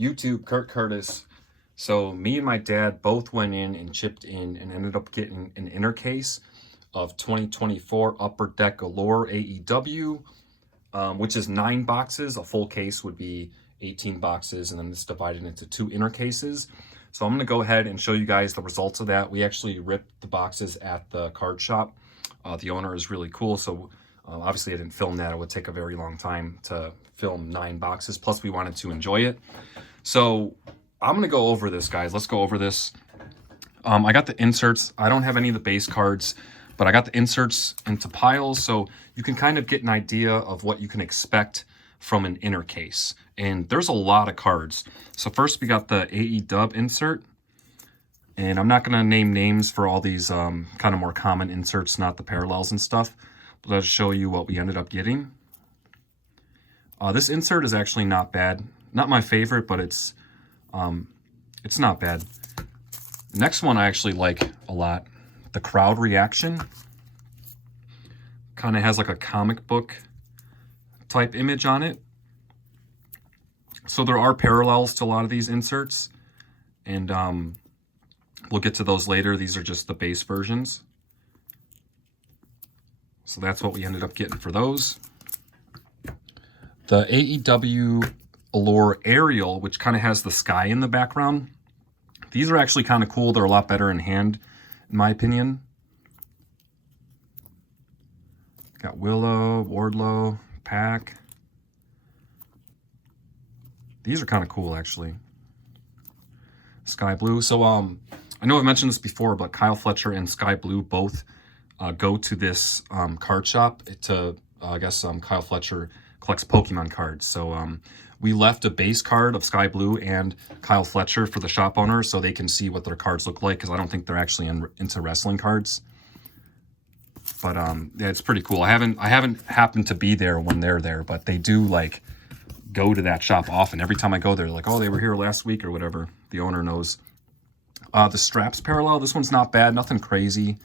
YouTube, Kurt Curtis. So me and my dad both went in and chipped in and ended up getting an inner case of 2024 Upper Deck Allure AEW, which is 9 boxes. A full case would be 18 boxes, and then it's divided into 2 inner cases. So I'm going to go ahead and show you guys the results of that. We actually ripped the boxes at the card shop. The owner is really cool, so obviously I didn't film that. It would take a very long time to film 9 boxes, plus we wanted to enjoy it. So I'm going to go over this, guys. Let's go over this. I got the inserts. I don't have any of the base cards, but I got the inserts into piles, so you can kind of get an idea of what you can expect from an inner case. And there's a lot of cards. So first we got the AEW insert. And I'm not going to name names for all these kind of more common inserts, not the parallels and stuff. But I'll show you what we ended up getting. This insert is actually not bad. Not my favorite, but it's not bad. The next one I actually like a lot. The crowd reaction. Kind of has like a comic book type image on it. So there are parallels to a lot of these inserts. And we'll get to those later. These are just the base versions. So that's what we ended up getting for those. The AEW Allure Aerial, which kind of has the sky in the background. These are actually kind of cool. They're a lot better in hand, in my opinion. Got Willow, Wardlow, Pac. These are kind of cool, actually. Sky Blue. So, I know I've mentioned this before, but Kyle Fletcher and Sky Blue both go to this card shop to, I guess, Kyle Fletcher collects Pokemon cards. So we left a base card of Sky Blue and Kyle Fletcher for the shop owner so they can see what their cards look like, because I don't think they're actually into wrestling cards. But yeah, it's pretty cool. I haven't happened to be there when they're there, but they do like go to that shop often. Every time I go there, they're like, oh, they were here last week or whatever. The owner knows. The straps parallel, this one's not bad, nothing crazy.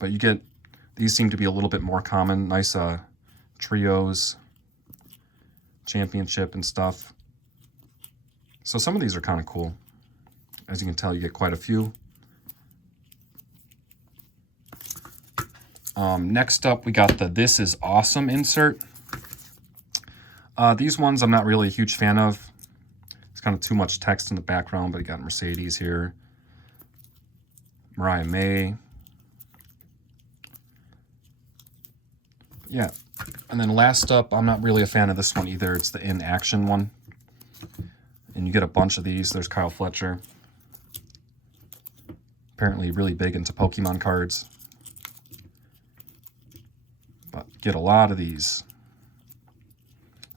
But you get, these seem to be a little bit more common. Nice trios, championship and stuff. So some of these are kind of cool. As you can tell, you get quite a few. Next up, we got the This Is Awesome insert. These ones I'm not really a huge fan of. Kind of too much text in the background, but you got Mercedes here, Mariah May. Yeah, and then last up, I'm not really a fan of this one either. It's the In Action one. And you get a bunch of these. There's Kyle Fletcher. Apparently really big into Pokemon cards. But get a lot of these.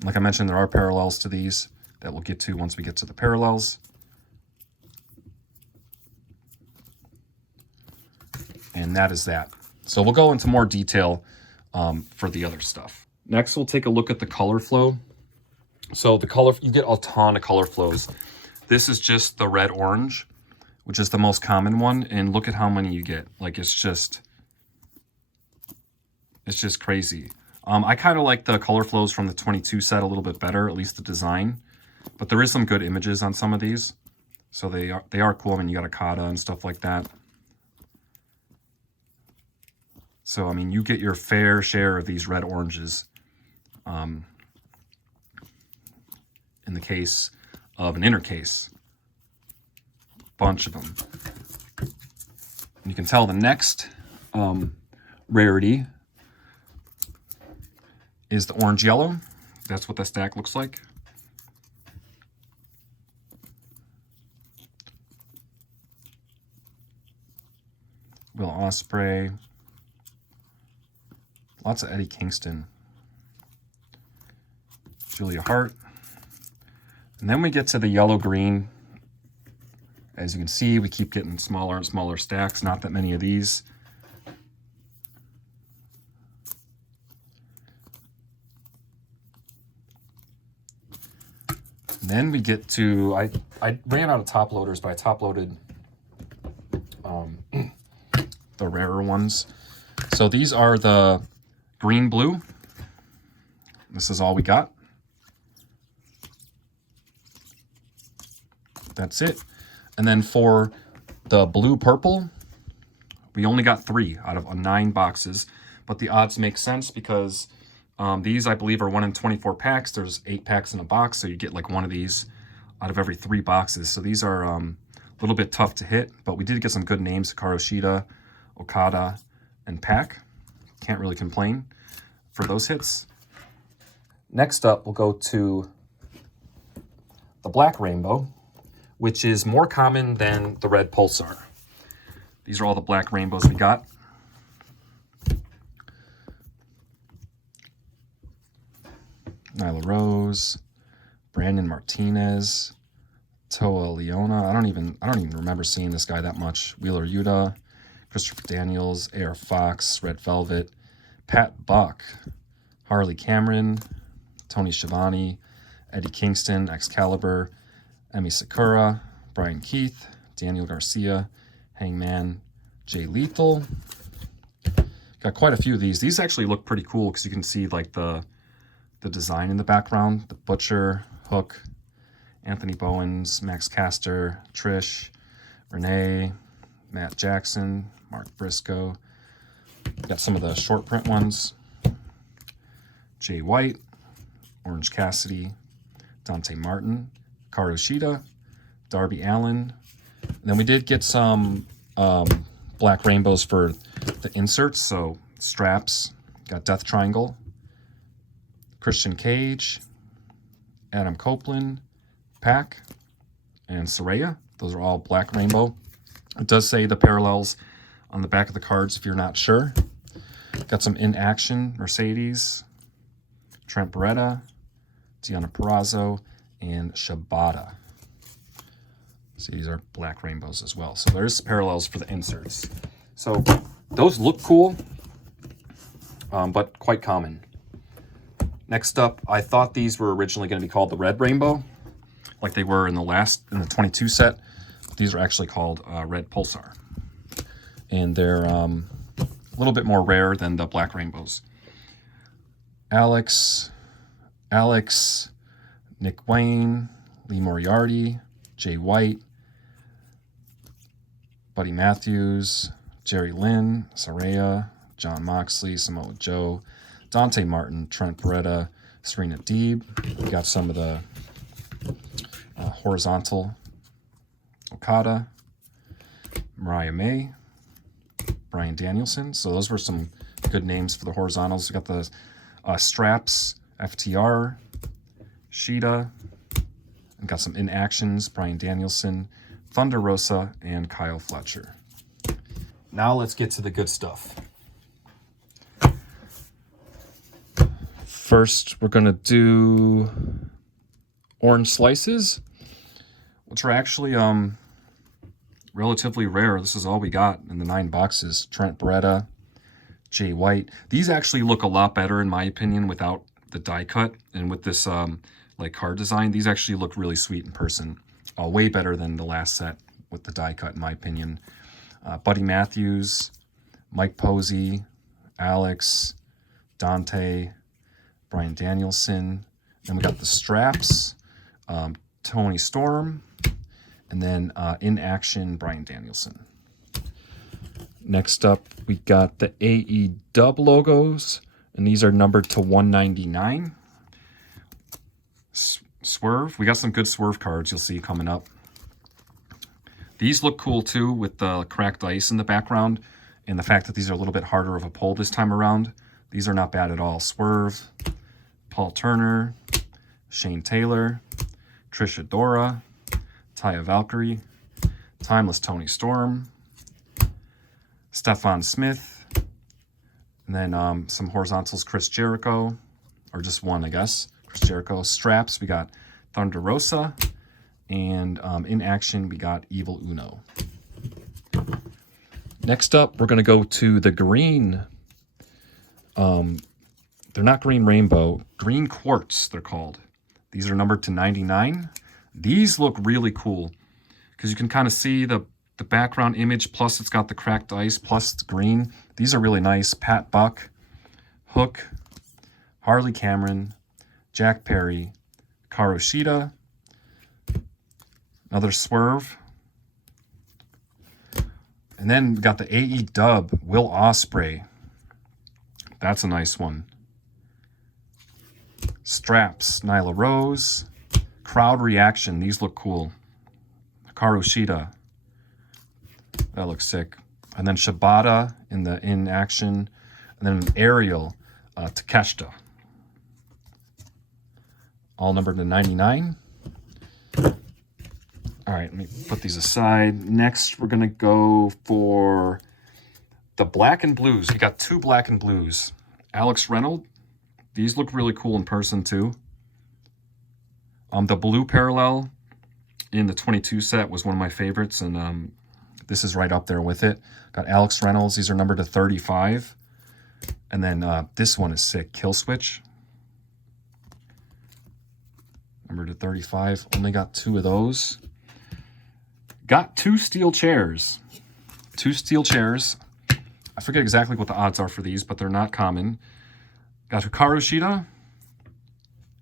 Like I mentioned, there are parallels to these that we'll get to once we get to the parallels. And that is that. So we'll go into more detail for the other stuff. Next, we'll take a look at the color flow. So the color, you get a ton of color flows. This is just the red-orange, which is the most common one. And look at how many you get. Like, it's just crazy. I kind of like the color flows from the 22 set a little bit better, at least the design. But there is some good images on some of these. So they are cool. I mean, you got Akata and stuff like that. So, I mean, you get your fair share of these red oranges. In the case of an inner case. Bunch of them. And you can tell the next rarity is the orange yellow. That's what the stack looks like. Will Ospreay. Lots of Eddie Kingston. Julia Hart. And then we get to the yellow-green. As you can see, we keep getting smaller and smaller stacks. Not that many of these. And then we get to, I ran out of top loaders, but I top loaded the rarer ones. So these are the green blue. This is all we got. That's it. And then for the blue-purple, we only got 3 out of 9 boxes, but the odds make sense because these, I believe, are 1 in 24 packs. There's 8 packs in a box, so you get like one of these out of every 3 boxes. So these are a little bit tough to hit, but we did get some good names: Hikaru Shida, Okada, and Pac. Can't really complain for those hits. Next up, we'll go to the Black Rainbow, which is more common than the Red Pulsar. These are all the Black Rainbows we got. Nyla Rose, Brandon Martinez, Toa Leona. I don't even remember seeing this guy that much. Wheeler Yuta, Christopher Daniels, A.R. Fox, Red Velvet, Pat Buck, Harley Cameron, Tony Schiavone, Eddie Kingston, Excalibur, Emi Sakura, Brian Keith, Daniel Garcia, Hangman, Jay Lethal. Got quite a few of these. These actually look pretty cool because you can see like the design in the background. The Butcher, Hook, Anthony Bowens, Max Caster, Trish, Renee, Matt Jackson, Mark Briscoe. Got some of the short print ones. Jay White, Orange Cassidy, Dante Martin, Hikaru Shida, Darby Allin. And then we did get some Black Rainbows for the inserts. So straps, got Death Triangle, Christian Cage, Adam Copeland, Pac, and Saraya. Those are all Black Rainbow. It does say the parallels on the back of the cards if you're not sure. Got some in action: Mercedes, Trent Beretta, Deonna Purrazzo, and Shibata. So these are Black Rainbows as well. So there's parallels for the inserts. So those look cool, but quite common. Next up, I thought these were originally going to be called the Red Rainbow, like they were in the 22 set. These are actually called Red Pulsar. And they're a little bit more rare than the Black Rainbows. Alex, Nick Wayne, Lee Moriarty, Jay White, Buddy Matthews, Jerry Lynn, Saraya, John Moxley, Samoa Joe, Dante Martin, Trent Beretta, Serena Deeb. We got some of the horizontal: Okada, Mariah May, Bryan Danielson. So those were some good names for the horizontals. We got the straps: FTR, Shida, and got some in actions: Bryan Danielson, Thunder Rosa, and Kyle Fletcher. Now let's get to the good stuff. First, we're going to do orange slices, which are actually relatively rare. This is all we got in the 9 boxes. Trent Beretta, Jay White. These actually look a lot better, in my opinion, without the die cut. And with this like card design, these actually look really sweet in person. Way better than the last set with the die cut, in my opinion. Buddy Matthews, Mike Posey, Alex, Dante, Bryan Danielson. Then we got the straps, Tony Storm, and then in action, Bryan Danielson. Next up, we got the AEW logos, and these are numbered to 199. Swerve, we got some good Swerve cards you'll see coming up. These look cool too, with the cracked ice in the background, and the fact that these are a little bit harder of a pull this time around. These are not bad at all. Swerve, Paul Turner, Shane Taylor, Trish Adora, Taya Valkyrie, Timeless Tony Storm, Stephon Smith, and then some horizontals: Chris Jericho, or just one, I guess. Chris Jericho. Straps, we got Thunder Rosa, and in action, we got Evil Uno. Next up, we're going to go to the green. They're not green rainbow, green quartz, they're called. These are numbered to 99. These look really cool because you can kind of see the background image, plus it's got the cracked ice, plus it's green. These are really nice. Pat Buck, Hook, Harley Cameron, Jack Perry, Hikaru Shida, Another Swerve. And then we got the AEW Will Ospreay. That's a nice one. Straps, Nyla Rose. Crowd Reaction. These look cool. Hikaru Shida. That looks sick. And then Shibata in action. And then an Aerial Takeshita. All numbered to 99. All right, let me put these aside. Next, we're going to go for the Black and Blues. We got 2 Black and Blues. Alex Reynolds. These look really cool in person, too. The blue parallel in the 22 set was one of my favorites, and this is right up there with it. Got Alex Reynolds. These are numbered to 35. And then this one is sick. Kill Switch. Numbered to 35. Only got 2 of those. Got 2 steel chairs. 2 steel chairs. I forget exactly what the odds are for these, but they're not common. Got Hikaru Shida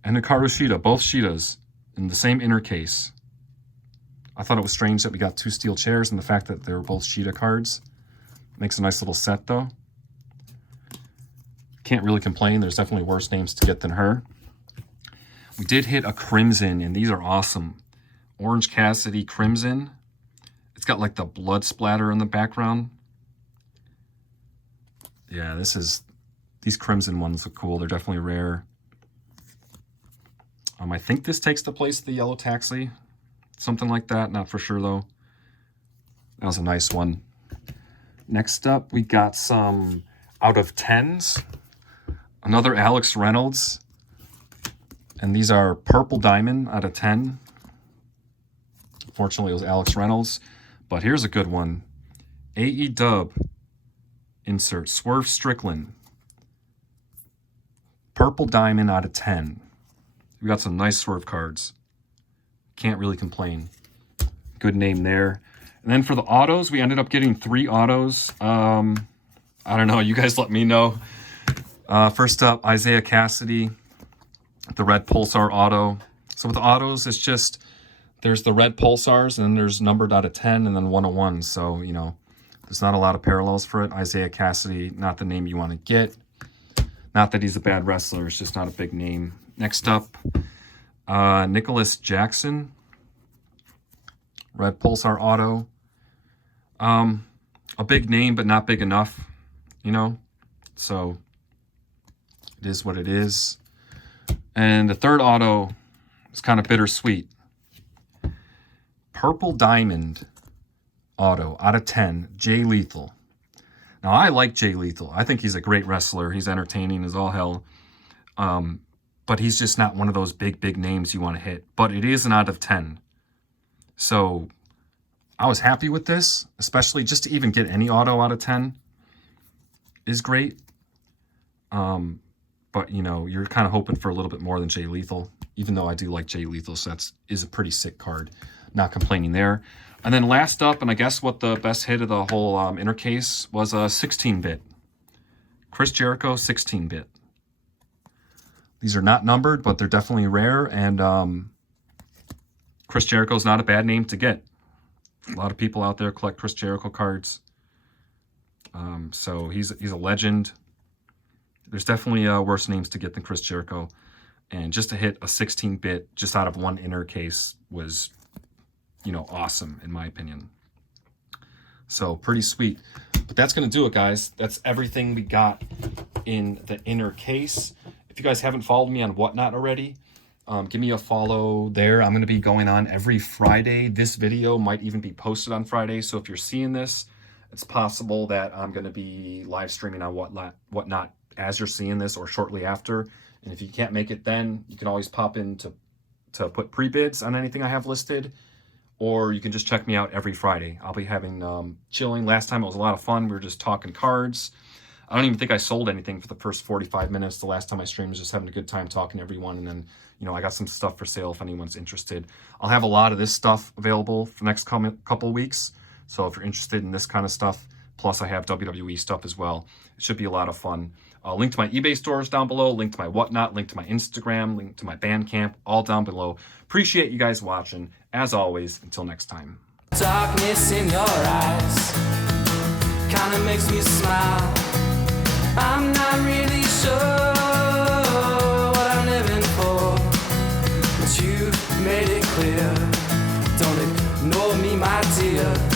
and Hikaru Shida, both Shidas, in the same inner case. I thought it was strange that we got 2 steel chairs, and the fact that they were both Shida cards. Makes a nice little set, though. Can't really complain. There's definitely worse names to get than her. We did hit a Crimson, and these are awesome. Orange Cassidy Crimson. It's got like the blood splatter in the background. Yeah, these Crimson ones look cool. They're definitely rare. I think this takes the place of the Yellow Taxi. Something like that. Not for sure, though. That was a nice one. Next up, we got some out of 10s. Another Alex Reynolds. And these are Purple Diamond out of 10. Fortunately, it was Alex Reynolds. But here's a good one. AEW. Insert Swerve Strickland. Purple Diamond out of 10. We got some nice Swerve cards. Can't really complain. Good name there. And then for the autos, we ended up getting 3 autos. I don't know. You guys let me know. First up, Isaiah Cassidy. The red Pulsar auto. So with the autos, it's just, there's the red Pulsars, and then there's numbered out of 10, and then 101. So, you know, there's not a lot of parallels for it. Isaiah Cassidy, not the name you want to get. Not that he's a bad wrestler. It's just not a big name. Next up, Nicholas Jackson. Red Pulsar auto. A big name, but not big enough, you know? So, it is what it is. And the third auto is kind of bittersweet. Purple Diamond auto out of 10, Jay Lethal. Now, I like Jay Lethal. I think he's a great wrestler. He's entertaining as all hell. But he's just not one of those big names you want to hit. But it is an out of 10. So, I was happy with this, especially just to even get any auto out of 10 is great. But, you know, you're kind of hoping for a little bit more than Jay Lethal, even though I do like Jay Lethal, so that is a pretty sick card. Not complaining there. And then last up, and I guess what the best hit of the whole inner case was a 16-bit. Chris Jericho 16-bit. These are not numbered, but they're definitely rare, and Chris Jericho's not a bad name to get. A lot of people out there collect Chris Jericho cards. So he's a legend. There's definitely worse names to get than Chris Jericho. And just to hit a 16-bit just out of one inner case was, you know, awesome in my opinion. So pretty sweet. But that's going to do it, guys. That's everything we got in the inner case. If you guys haven't followed me on Whatnot already, give me a follow there. I'm going to be going on every Friday. This video might even be posted on Friday. So if you're seeing this, it's possible that I'm going to be live streaming on Whatnot as you're seeing this or shortly after. And if you can't make it then, you can always pop in to put pre-bids on anything I have listed, or you can just check me out every Friday. I'll be having chilling. Last time it was a lot of fun. We were just talking cards. I don't even think I sold anything for the first 45 minutes. The last time I streamed was just having a good time talking to everyone. And then, you know, I got some stuff for sale if anyone's interested. I'll have a lot of this stuff available for the next couple of weeks. So if you're interested in this kind of stuff, Plus, I have WWE stuff as well. It should be a lot of fun. Link to my eBay stores down below, link to my whatnot, link to my Instagram, link to my Bandcamp, all down below. Appreciate you guys watching. As always, until next time. Darkness in your eyes kinda makes me smile. I'm not really sure what I'm living for, but you made it clear. Don't ignore me, my dear.